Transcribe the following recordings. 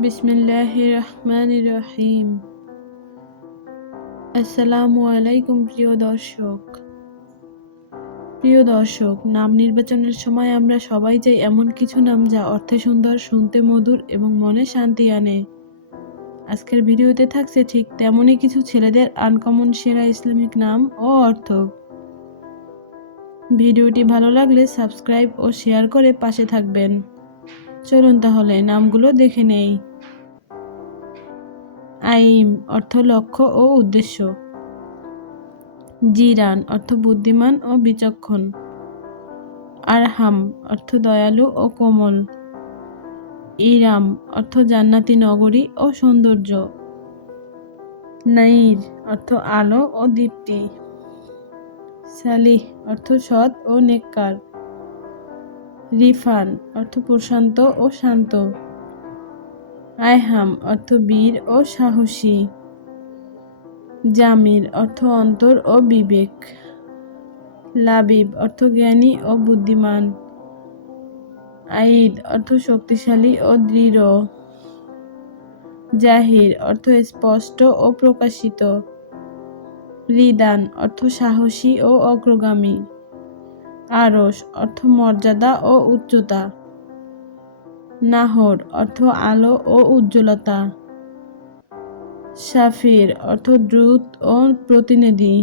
বিসমিল্লাহির রহমানির রহিম। আসসালামু আলাইকুম প্রিয় দর্শক, নাম নির্বাচনের সময় আমরা সবাই চাই এমন কিছু নাম যা অর্থে সুন্দর, শুনতে মধুর এবং মনে শান্তি আনে। আজকের ভিডিওতে থাকছে ঠিক তেমনই কিছু ছেলেদের আনকমন সেরা ইসলামিক নাম ও অর্থ। ভিডিওটি ভালো লাগলে সাবস্ক্রাইব ও শেয়ার করে পাশে থাকবেন। চলুন তাহলে নামগুলো দেখে নেই। আইম অর্থ লক্ষ্য ও উদ্দেশ্য। জিরান অর্থ বুদ্ধিমান ও বিচক্ষণ। আরহাম অর্থ দয়ালু ও কোমল। ইরাম অর্থ জান্নাতি নগরী ও সৌন্দর্য। নাইর অর্থ আলো ও দীপ্তি। সালিহ অর্থ সৎ ও নেককার। রিফান অর্থ প্রশান্ত ও শান্ত। আয়হাম অর্থ বীর ও সাহসী। জামির অর্থ অন্তর ও বিবেক। লাবিব অর্থ জ্ঞানী ও বুদ্ধিমান। আইদ অর্থ শক্তিশালী ও দৃঢ়। জাহির অর্থ স্পষ্ট ও প্রকাশিত। রিদান অর্থ সাহসী ও অগ্রগামী। আরশ অর্থ মর্যাদা ও উচ্চতা। নাহর অর্থ আলো ও উজ্জ্বলতা। শাফির অর্থ দূত ও প্রতিনিধি।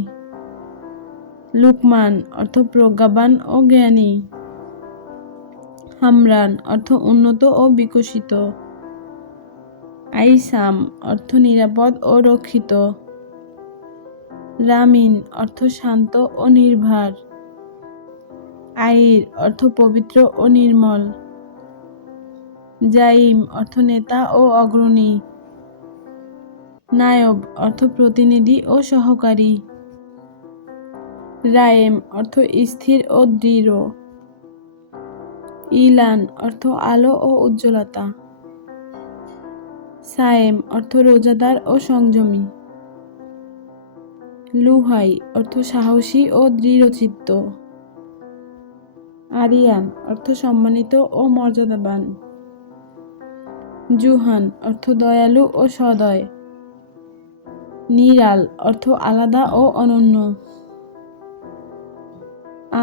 লুকমান অর্থ প্রজ্ঞাবান ও জ্ঞানী। হামরান অর্থ উন্নত ও বিকশিত। আইসাম অর্থ নিরাপদ ও রক্ষিত। রামিন অর্থ শান্ত ও নির্ভার। আইর অর্থ পবিত্র ও নির্মল। জাইম অর্থ নেতা ও অগ্রণী। নায়ব অর্থ প্রতিনিধি ও সহকারী। রায়েম অর্থ স্থির ও দৃঢ়। ইলান অর্থ আলো ও উজ্জ্বলতা। সায়েম অর্থ রোজাদার ও সংযমী। লুহাই অর্থ সাহসী ও দৃঢ়চিত্ত। আরিয়ান অর্থ সম্মানিত ও মর্যাদাবান। জুহান অর্থ দয়ালু ও সদয়। নিরাল অর্থ আলাদা ও অনন্য।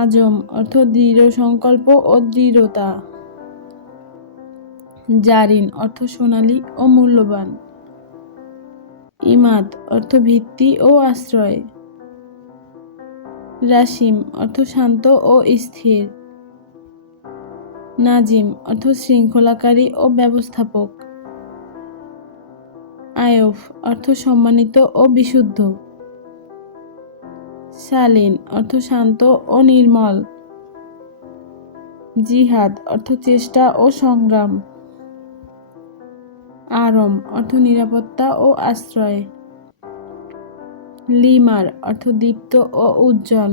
আজম অর্থ দৃঢ় সংকল্প ও দৃঢ়তা। জারিন অর্থ সোনালী ও মূল্যবান। ইমাদ অর্থ ভিত্তি ও আশ্রয়। রাসিম অর্থ শান্ত ও স্থির। নাজিম অর্থ শৃঙ্খলাকারী ও ব্যবস্থাপক। আয়ফ অর্থ সম্মানিত ও বিশুদ্ধ। শালীন অর্থ শান্ত ও নির্মল। জিহাদ অর্থ চেষ্টা ও সংগ্রাম। আরম অর্থ নিরাপত্তা ও আশ্রয়। লিমার অর্থ দীপ্ত ও উজ্জ্বল।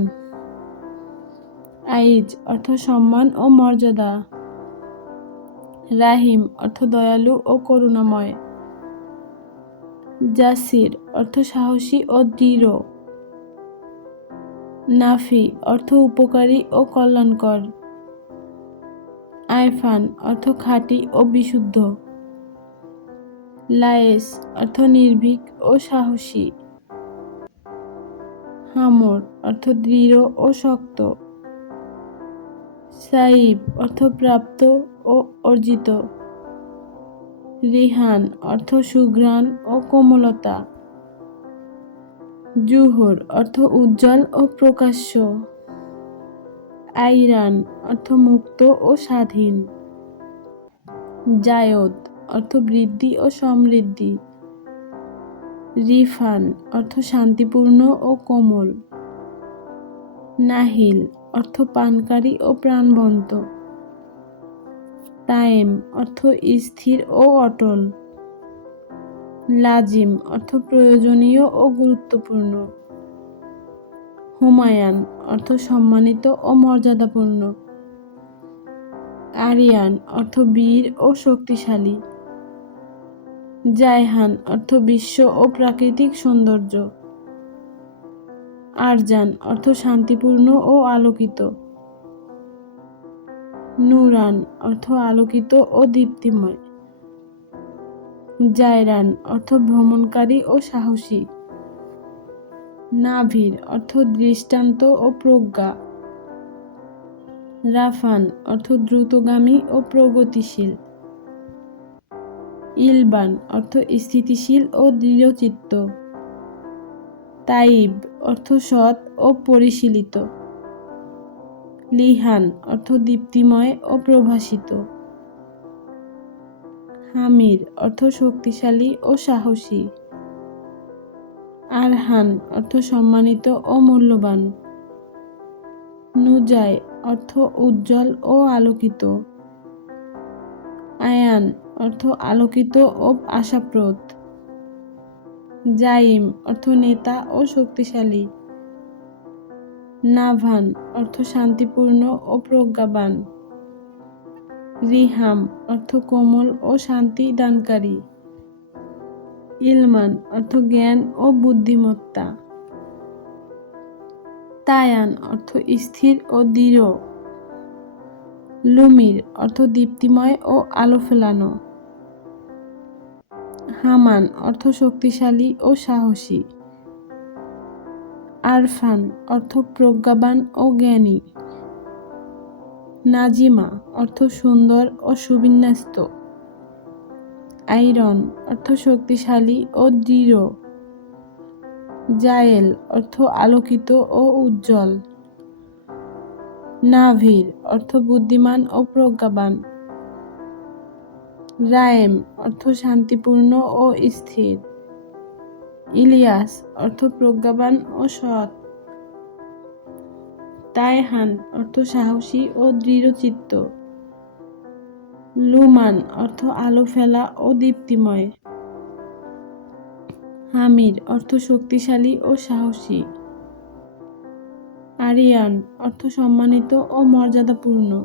আইজ অর্থ সম্মান ও মর্যাদা। রাহিম অর্থ দয়ালু ও করুণাময়। জাসির অর্থ সাহসী ও দৃঢ়। নাফি অর্থ উপকারী ও কল্যাণকর। আইফান অর্থ খাঁটি ও বিশুদ্ধ। লায়েস অর্থ নির্ভীক ও সাহসী। হামর অর্থ দৃঢ় ও শক্ত। সাইব অর্থ প্রাপ্ত ও অর্জিত। রিহান অর্থ সুঘ্রাণ ও কোমলতা। জুহর অর্থ উজ্জ্বল ও প্রকাশ্য। আইরান অর্থ মুক্ত ও স্বাধীন। জায়দ অর্থ বৃদ্ধি ও সমৃদ্ধি। রিফান অর্থ শান্তিপূর্ণ ও কোমল। নাহিল অর্থ পানকারী ও প্রাণবন্ত। তায়েম অর্থ স্থির ও অটল। লাজিম অর্থ প্রয়োজনীয় ও গুরুত্বপূর্ণ। হুমায়ান অর্থ সম্মানিত ও মর্যাদাপূর্ণ। আরিয়ান অর্থ বীর ও শক্তিশালী। জায়হান অর্থ বিশ্ব ও প্রাকৃতিক সৌন্দর্য। আরজান অর্থ শান্তিপূর্ণ ও আলোকিত। নুরান অর্থ আলোকিত ও দীপ্তিময়। জায়রান অর্থ ভ্রমণকারী ও সাহসী। নাভির অর্থ দৃষ্টান্ত ও প্রজ্ঞা। রাফান অর্থ দ্রুতগামী ও প্রগতিশীল। ইলবান অর্থ স্থিতিশীল ও দৃঢ়চিত্ত। তাইব অর্থ সৎ ও পরিশীলিত। লিহান অর্থ দীপ্তিময় ও প্রভাসিত। হামির অর্থ শক্তিশালী ও সাহসী। আরহান অর্থ সম্মানিত ও মূল্যবান। নুজাই অর্থ উজ্জ্বল ও আলোকিত। আয়ান অর্থ আলোকিত ও আশাপ্রদ। জাইম অর্থ নেতা ও শক্তিশালী। নাভান অর্থ শান্তিপূর্ণ ও প্রজ্ঞাবান। রিহাম অর্থ কোমল ও শান্তি দানকারী। ইলমান অর্থ জ্ঞান ও বুদ্ধিমত্তা। তায়ান অর্থ স্থির ও দৃঢ়। লুমির অর্থ দীপ্তিময় ও আলো ফেলানো। হামান অর্থ শক্তিশালী ও সাহসী। আরফান অর্থ প্রজ্ঞাবান ও জ্ঞানী। নাজিমা অর্থ সুন্দর ও সুবিন্যস্ত। আইরন অর্থ শক্তিশালী ও দৃঢ়। জায়েল অর্থ আলোকিত ও উজ্জ্বল। নাভির অর্থ বুদ্ধিমান ও প্রজ্ঞাবান। রায়েম অর্থ শান্তিপূর্ণ ও স্থির। ইলিয়াস অর্থ প্রজ্ঞাবান ও সৎ। তায়হান অর্থ সাহসী ও দৃঢ়চিত্ত। লুমান অর্থ আলো ফেলা ও দীপ্তিময়। হামির অর্থ শক্তিশালী ও সাহসী। আরিয়ান অর্থ সম্মানিত ও মর্যাদাপূর্ণ।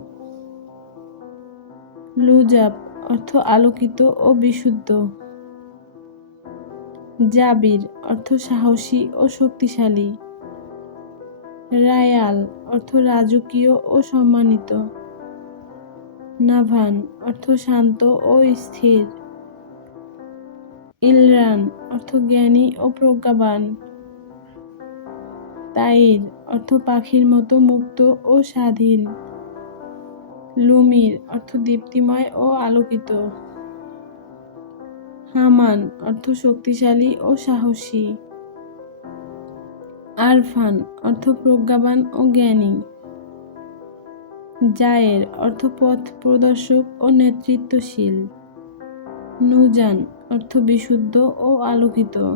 লুজাব অর্থ আলোকিত ও বিশুদ্ধ। জাবির অর্থ সাহসী ও শক্তিশালী। রায়াল অর্থ রাজকীয় ও সম্মানিত। নাভান অর্থ শান্ত ও স্থির। ইলরান অর্থ জ্ঞানী ও প্রজ্ঞাবান। তাইর অর্থ পাখির মতো মুক্ত ও স্বাধীন। লুমির অর্থ দীপ্তিময় ও আলোকিত। হামান অর্থ শক্তিশালী ও সাহসী। আরফান অর্থ প্রজ্ঞাবান ও জ্ঞানী। জায়ের অর্থ পথ প্রদর্শক ও নেতৃত্বশীল। নুজান অর্থ বিশুদ্ধ ও আলোকিত।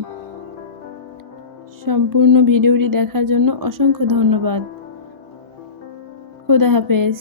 সম্পূর্ণ ভিডিওটি দেখার জন্য অসংখ্য ধন্যবাদ। খোদা হাফেজ।